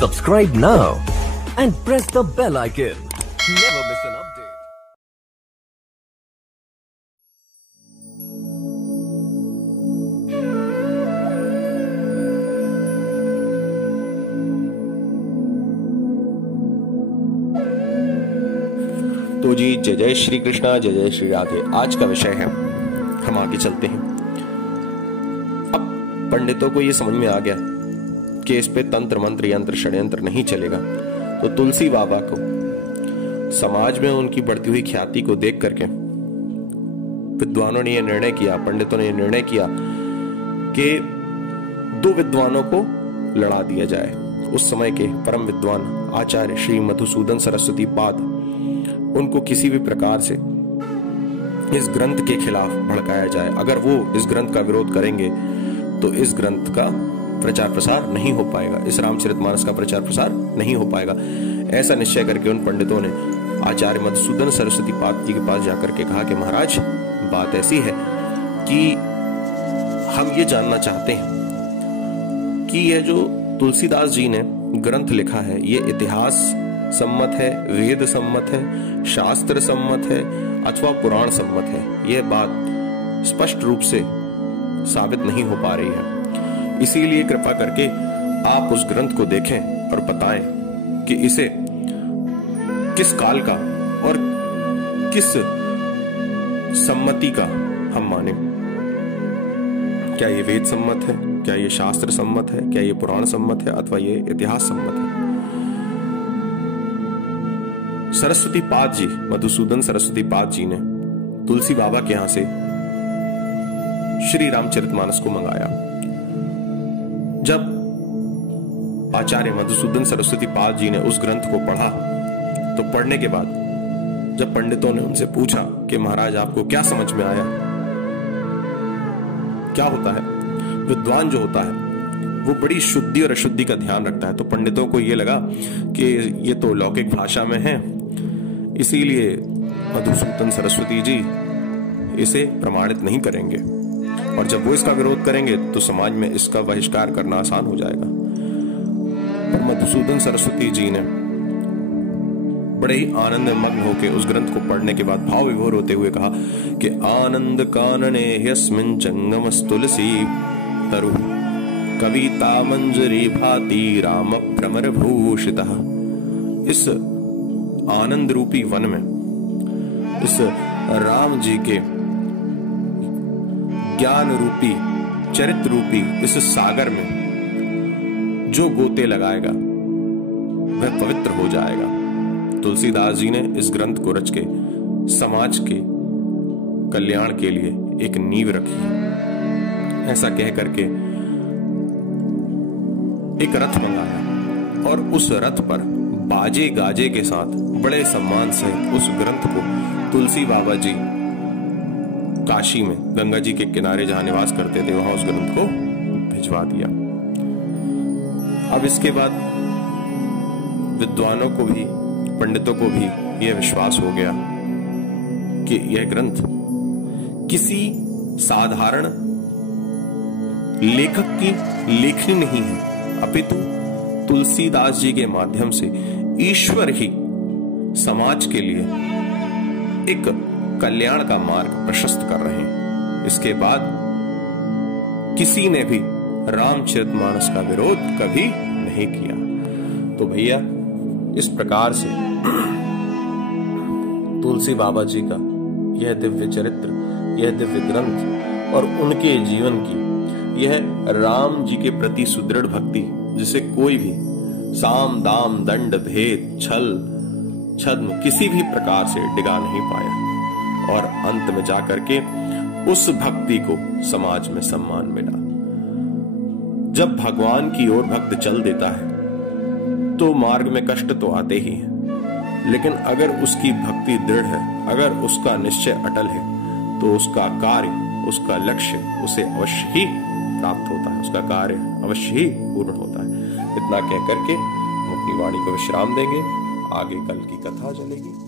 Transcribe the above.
Subscribe now and press the bell icon. Never miss an update. तो जी जय जय श्री कृष्णा, जय जय श्री राधे। आज का विषय है, हम आगे चलते हैं। अब पंडितों को ये समझ में आ गया कि इस पे तंत्र मंत्र यंत्र षड्यंत्र नहीं चलेगा, तो तुलसी बाबा को समाज में उनकी बढ़ती हुई ख्याति को देख करके विद्वानों ने यह निर्णय किया, पंडितों ने यह निर्णय किया कि दो विद्वानों को लड़ा दिया जाए। उस समय के परम विद्वान आचार्य श्री मधुसूदन सरस्वती पाद, उनको किसी भी प्रकार से इस ग्रंथ के खिलाफ भड़काया जाए। अगर वो इस ग्रंथ का विरोध करेंगे तो इस ग्रंथ का प्रचार प्रसार नहीं हो पाएगा, इस रामचरितमानस का प्रचार प्रसार नहीं हो पाएगा। ऐसा निश्चय करके उन पंडितों ने आचार्य मधुसूदन सरस्वती पाद जी के पास जाकर के कहा कि महाराज, बात ऐसी है कि हम ये जानना चाहते हैं कि यह जो तुलसीदास जी ने ग्रंथ लिखा है, ये इतिहास सम्मत है, वेद सम्मत है, शास्त्र सम्मत है अथवा पुराण सम्मत है। यह बात स्पष्ट रूप से साबित नहीं हो पा रही है। इसीलिए कृपा करके आप उस ग्रंथ को देखें और बताएं कि इसे किस काल का और किस सम्मति का हम माने। क्या ये वेद सम्मत है, क्या ये शास्त्र सम्मत है, क्या ये पुराण सम्मत है अथवा ये इतिहास सम्मत है। सरस्वती पाद जी, मधुसूदन सरस्वती पाद जी ने तुलसी बाबा के यहां से श्री रामचरितमानस को मंगाया। जब आचार्य मधुसूदन सरस्वती पाद जी ने उस ग्रंथ को पढ़ा, तो पढ़ने के बाद जब पंडितों ने उनसे पूछा कि महाराज आपको क्या समझ में आया, क्या होता है, विद्वान जो होता है वो बड़ी शुद्धि और अशुद्धि का ध्यान रखता है। तो पंडितों को ये लगा कि ये तो लौकिक भाषा में है, इसीलिए मधुसूदन सरस्वती जी इसे प्रमाणित नहीं करेंगे, और जब वो इसका विरोध करेंगे तो समाज में इसका बहिष्कार करना आसान हो जाएगा। तो मधुसूदन सरस्वती जी ने बड़े ही आनंद में मग्न होकर उस ग्रंथ को पढ़ने के बाद भाव विभोर होते हुए कहा कि आनंद कानने यस्मिन् जंगमस्तुलसी तरु कविता मंजरी भाति राम भ्रमर भूषितः। इस आनंद रूपी वन में, इस राम जी के ज्ञान रूपी चरित्र रूपी इस सागर में जो गोते लगाएगा वह पवित्र हो जाएगा। तुलसीदास जी ने इस ग्रंथ को रच के समाज के कल्याण के लिए एक नींव रखी। ऐसा कह करके एक रथ मंगाया और उस रथ पर बाजे गाजे के साथ बड़े सम्मान से उस ग्रंथ को तुलसी बाबा जी काशी में गंगा जी के किनारे जहां निवास करते थे वहां उस ग्रंथ को भिजवा दिया। अब इसके बाद विद्वानों को भी, पंडितों को भी यह विश्वास हो गया कि यह ग्रंथ किसी साधारण लेखक की लेखनी नहीं है, अपितु तुलसीदास जी के माध्यम से ईश्वर ही समाज के लिए एक कल्याण का मार्ग प्रशस्त कर रहे हैं। इसके बाद किसी ने भी रामचरितमानस का विरोध कभी नहीं किया। तो भैया, इस प्रकार से तुलसी बाबा जी का यह दिव्य चरित्र, यह दिव्य ग्रंथ और उनके जीवन की यह राम जी के प्रति सुदृढ़ भक्ति, जिसे कोई भी साम दाम दंड भेद छल छद्म किसी भी प्रकार से डिगा नहीं पाया, और अंत में जाकर के उस भक्ति को समाज में सम्मान मिला। जब भगवान की ओर भक्त चल देता है तो मार्ग में कष्ट तो आते ही हैं, लेकिन अगर उसकी भक्ति दृढ़ है, अगर उसका निश्चय अटल है, तो उसका कार्य, उसका लक्ष्य उसे अवश्य ही प्राप्त होता है, उसका कार्य अवश्य ही पूर्ण होता है। इतना कह करके हम अपनी वाणी को विश्राम देंगे, आगे कल की कथा चलेगी।